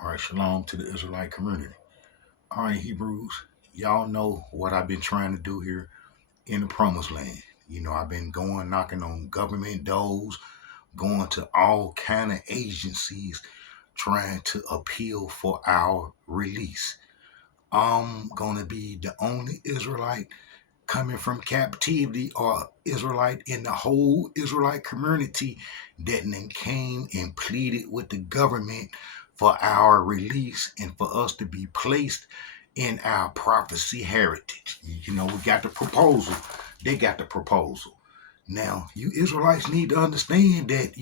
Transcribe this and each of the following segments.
All right, shalom to the Israelite community. All right, Hebrews, y'all know what I've been trying to do here in the promised land. I've been going knocking on government doors, going to all kind of agencies trying to appeal for our release. I'm gonna be the only Israelite coming from captivity or Israelite in the whole Israelite community that then came and pleaded with the government for our release and for us to be placed in our prophecy heritage. We got the proposal. They got the proposal. Now, you Israelites need to understand that,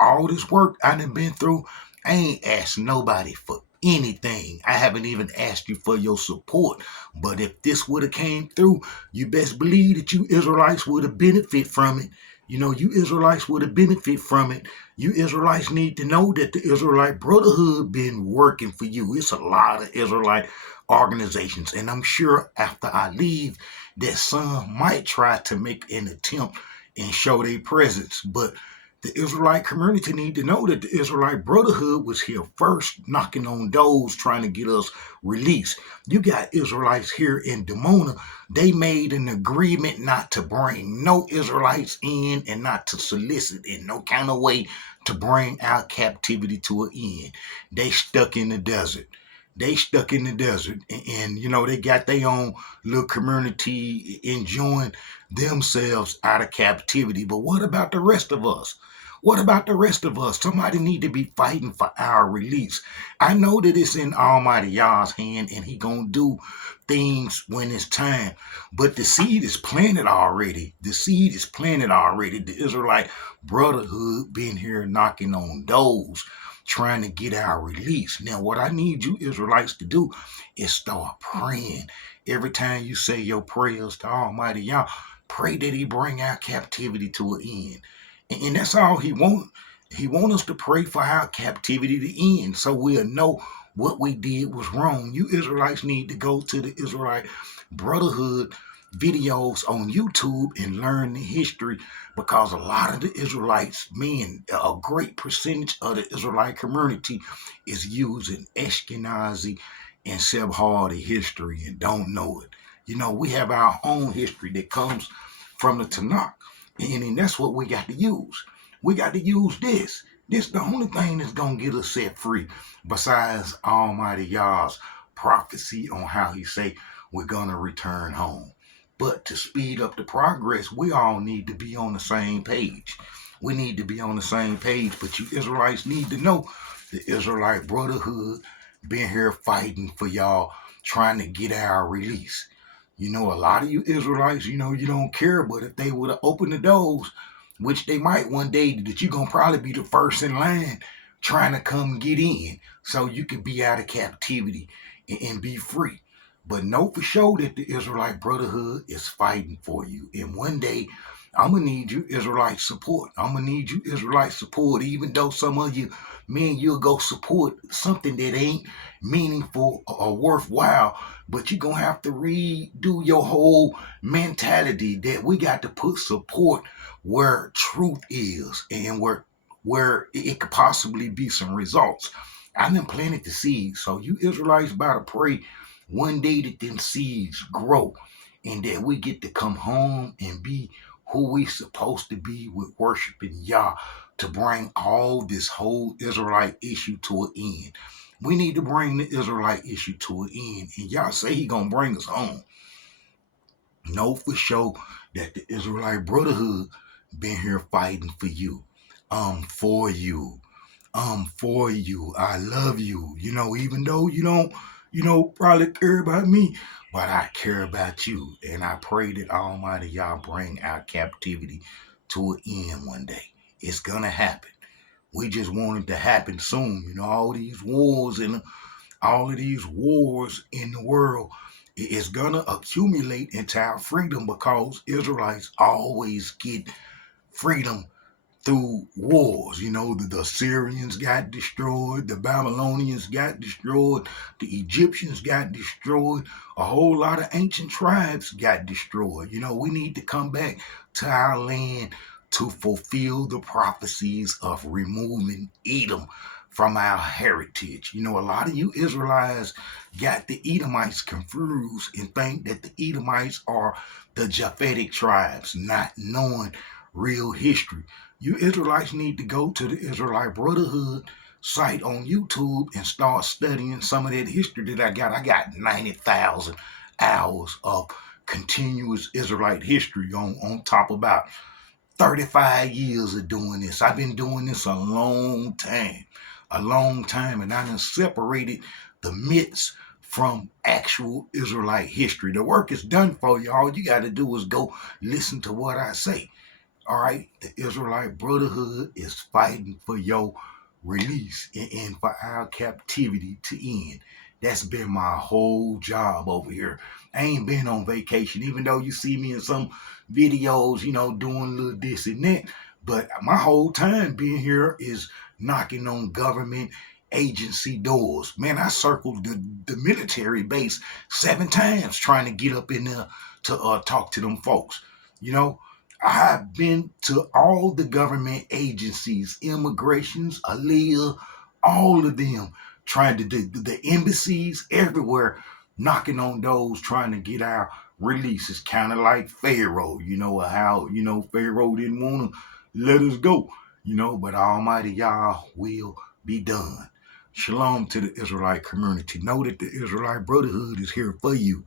all this work I done been through, I ain't asked nobody for anything. I haven't even asked you for your support. But if this would have came through, you best believe that you Israelites would have benefit from it. You Israelites would have benefit from it. You Israelites need to know that the Israelite Brotherhood been working for you. It's a lot of Israelite organizations. And I'm sure after I leave, that some might try to make an attempt and show their presence. But the Israelite community need to know that the Israelite Brotherhood was here first, knocking on doors, trying to get us released. You got Israelites here in Demona. They made an agreement not to bring no Israelites in and not to solicit in no kind of way to bring our captivity to an end. They stuck in the desert. And they got their own little community enjoying themselves out of captivity. But what about the rest of us? What about the rest of us? Somebody need to be fighting for our release. I know that it's in Almighty YAH's hand and he gonna do things when it's time. But the seed is planted already. The seed is planted already. The Israelite Brotherhood been here knocking on doors trying to get our release. Now, what I need you Israelites to do is start praying. Every time you say your prayers to Almighty Yah, pray that He bring our captivity to an end. And that's all He want. He want us to pray for our captivity to end, so we'll know what we did was wrong. You Israelites need to go to the Israelite Brotherhood videos on YouTube and learn the history, because a lot of the Israelites, a great percentage of the Israelite community is using Ashkenazi and Sephardi history and don't know it. We have our own history that comes from the Tanakh, and that's what we got to use. We got to use this. This the only thing that's gonna get us set free, besides Almighty Yah's prophecy on how He say we're gonna return home. But to speed up the progress, we all need to be on the same page. We need to be on the same page. But you Israelites need to know the Israelite Brotherhood been here fighting for y'all, trying to get our release. A lot of you Israelites, you don't care, but if they would have opened the doors, which they might one day, that you're going to probably be the first in line trying to come get in so you can be out of captivity and be free. But know for sure that the Israelite Brotherhood is fighting for you. And one day, I'm going to need you Israelite support. I'm going to need you Israelite support, even though some of you, men, you'll go support something that ain't meaningful or worthwhile. But you're going to have to redo your whole mentality that we got to put support where truth is and where it could possibly be some results. I done planted the seeds, so you Israelites better pray one day that them seeds grow and that we get to come home and be who we supposed to be with worshiping Yah to bring all this whole Israelite issue to an end. We need to bring the Israelite issue to an end, and Yah say He gonna bring us home. Know for sure that the Israelite Brotherhood been here fighting for you. For you. For you. I love you. Even though you don't, probably care about me, but I care about you. And I pray that Almighty Yah bring our captivity to an end one day. It's gonna happen. We just want it to happen soon. All of these wars in the world is gonna accumulate into our freedom, because Israelites always get freedom through wars. The Assyrians got destroyed, the Babylonians got destroyed, the Egyptians got destroyed, a whole lot of ancient tribes got destroyed. We need to come back to our land to fulfill the prophecies of removing Edom from our heritage. You know, a lot of you Israelites got the Edomites confused and think that the Edomites are the Japhetic tribes, not knowing real history. You Israelites need to go to the Israelite Brotherhood site on YouTube and start studying some of that history that I got. I got 90,000 hours of continuous Israelite history on top about 35 years of doing this. I've been doing this a long time, and I done separated the myths from actual Israelite history. The work is done for you. All you got to do is go listen to what I say. All right, the Israelite Brotherhood is fighting for your release and for our captivity to end. That's been my whole job over here. I ain't been on vacation, even though you see me in some videos, doing a little this and that. But my whole time being here is knocking on government agency doors. Man, I circled the military base 7 times trying to get up in there to talk to them folks. You know, I've been to all the government agencies, immigrations, Aliyah, all of them, trying to do the embassies everywhere, knocking on doors, trying to get our release. It's kind of like Pharaoh, how, Pharaoh didn't want to let us go, but Almighty Yah will be done. Shalom to the Israelite community. Know that the Israelite Brotherhood is here for you.